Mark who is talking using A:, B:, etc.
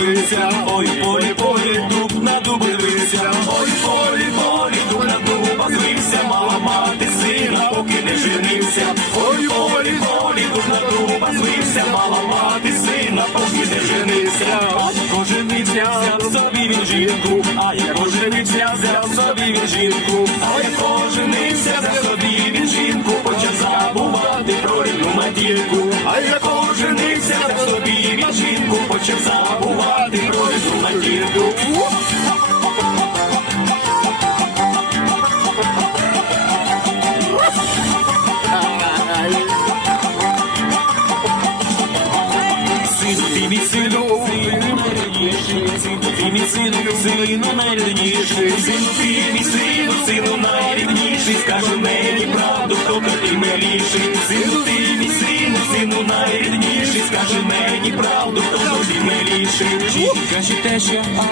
A: дивися, ой, полі, полі, дуб на дуб дивися, ой, полі, полі, дуб на дуба звився, мала мати сина, поки не женився, ой, полі, полі, дуб на дуба звився, мала мати сина, поки не женився, поженився, взяв собі він жінку, а я поженився, взяв собі він жінку, а я поженився, взяв собі він жінку, почав забувати про рідну матірку, а я поженився, взяв собі він жінку, почав забувати матірку. Сину ти мій сину, ти мій сину, сину сину ти мій сину, сину найрідніший, скажи мені правду, хто тобі миліший, сину ти мій сину, сину найрідніший, скажи мені правду, хто